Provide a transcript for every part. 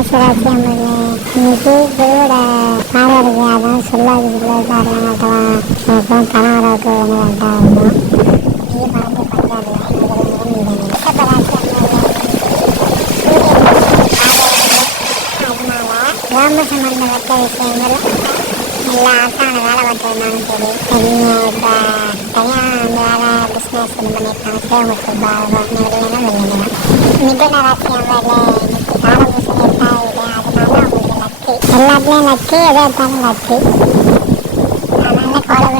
மேசராசி அம்மன் இன்னைக்கு குருவோட பார்வை இருக்கு அதான் சொல்லாது சொல்லாது காரணம் மாட்டலாம் பணம் வரவுக்கு வந்து வேண்டாம் நீ பார்த்து பஞ்சாது கிராம சம்பந்தப்பட்ட விஷயங்கள் எல்லா வேலை பார்த்துருந்தாலும் சரி இப்போ தனியாக அந்த வேலை பிஸ்னஸ் இது பண்ணியிருக்காங்க சேவமுத்து பாகம் வெளியேனா வெளியேனா மிதன ராசி இன்னைக்கு எல்லாத்துலேயும் லக்கு எதோ எடுத்தாலும் லக்கு அதனால கவலைப்பட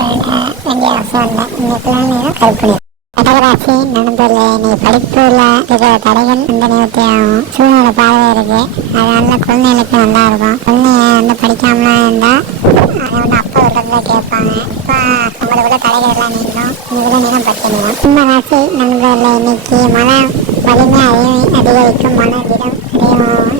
வேண்டிய அவசியம் இல்லை இன்னைக்குலாம் நேரம் கருப்பு கடகராசி நண்பர்களே நீ படிப்புல இருக்கிற தடைகள் இந்த நேரத்தை ஆகும் சூழ்நிலை பார்வை இருக்கு அதனால குழந்தைகளுக்கு நல்லா இருக்கும் குழந்தைங்க வந்து படிக்காம இருந்தா அதை வந்து அப்பா கேட்பாங்க இப்போ நம்மளை விட தடைகள் எல்லாம் நீங்களும் இன்னைக்கு நேரம் படிக்கணும் இந்த ராசி நண்பர்களே இன்னைக்கு மன வலிமை அதிகரிக்கும் மன திடம் அதிகம்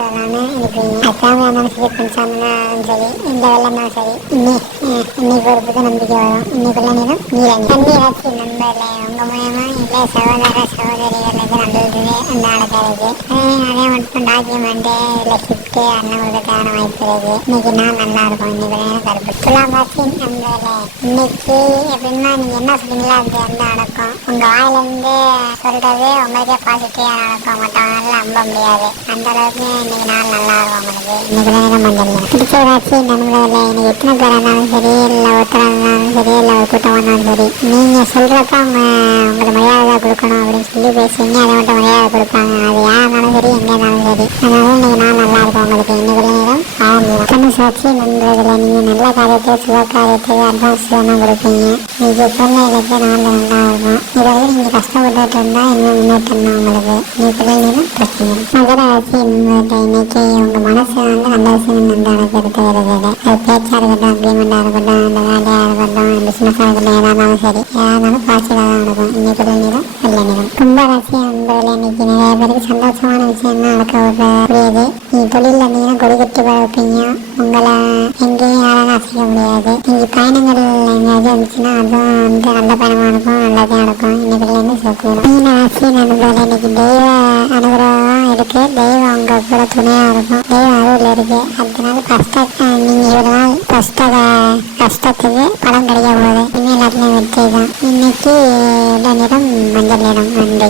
இருந்தாலும் சரி ஃப்ரெண்ட்ஸாக இருந்தாலும் சரி எந்த வேலை சரி இன்னைக்கு ஒரு புது நம்பிக்கை வரும். இன்னைக்குள்ள நேரம் நீரங்க தண்ணி ராசி நண்பர்களே உங்கள் மூலயமா இல்லை சகோதர சகோதரிகளுக்கு நல்லது அந்த அதே மட்டும் இல்லை ஷிஃப்ட்டு வாய்ப்பு இருக்கு. இன்னைக்கு நான் நல்லா இருக்கும். இன்னைக்கு நேரம் கருப்பு? துலாம் ராசி இன்னைக்கு எப்படின்னா என்ன அது நடக்கும் உங்களுக்கே நடக்கும் மற்றவங்களால நம்ப முடியாது. அந்த அளவுக்கு இன்னைக்கு நாள் நல்லா இருக்கும் உங்களுக்கு இன்னைக்கு நேரம் மஞ்சள் பிடிச்ச ராசி நண்பர்களே இன்னைக்கு எத்தனை பேர் இருந்தாலும் சரி இல்லை ஒருத்தராக இருந்தாலும் சரி இல்லை ஒரு கூட்டம் சரி நீங்கள் சொல்கிறப்ப அவங்க உங்களுக்கு மரியாதை கொடுக்கணும் அப்படின்னு சொல்லி பேசுவீங்க அதை மட்டும் மரியாதை கொடுப்பாங்க. அது இருந்தாலும் சரி எங்கே இருந்தாலும் சரி. அதனால இன்னைக்கு நாள் நல்லா இருக்கும் உங்களுக்கு. இன்னைக்கு நேரம் சாட்சி நண்பர்களே நீங்கள் நல்ல காரியத்தை சுப காரியத்தை அட்வான்ஸ் தானே கொடுப்பீங்க. இன்னைக்கு குழந்தைகளுக்கு நாள் நல்லா இருக்கும் இது வரைக்கும் நீங்கள் கஷ்டப்பட்டுட்டு இருந்தால் இன்னும் முன்னேற்றம் தான் உங்களுக்கு நீ பிள்ளைங்களும் பிரச்சனை மகர ராசி நண்பர்களே இன்னைக்கு உங்கள் மனசு வந்து நல்ல விஷயம் வந்து எனக்கு வருகிறது அது பேச்சாக இருக்கட்டும் அக்ரிமெண்ட்டாக இருக்கட்டும் அந்த வேலையாக இருக்கட்டும் பிஸ்னஸாக இருக்கட்டும் எதாக கும்பராசி நண்பர்களே இன்னைக்கு நிறைய பேருக்கு சந்தோஷமான விஷயம் தான் நடக்க முடியாது நீ தொழிலில் இருந்தீங்கன்னா கொடி கட்டி பழப்பீங்க உங்களை எங்கேயும் யாராலும் அசைக்க முடியாது. நீங்கள் பயணங்கள் எங்கேயாவது இருந்துச்சுன்னா அதுவும் வந்து நல்ல பயணமாக இருக்கும் நல்லதாக இருக்கும். இன்னைக்குலேருந்து சேர்த்து மீன ராசி நண்பர்கள் இன்னைக்கு தெய்வ அனுகிரகம் இருக்கு. தெய்வம் உங்க கூட துணையாக இருக்கும். தெய்வ அருள் அதனால கஷ்ட நீங்கள் ஒரு நாள் கஷ்ட கஷ்டத்துக்கு படம் கிடைக்க போகுது. இனிமேல் எல்லாத்துலேயும் வெற்றி தான். இன்னைக்கு நிறம் மஞ்சள் நிறம் நன்றி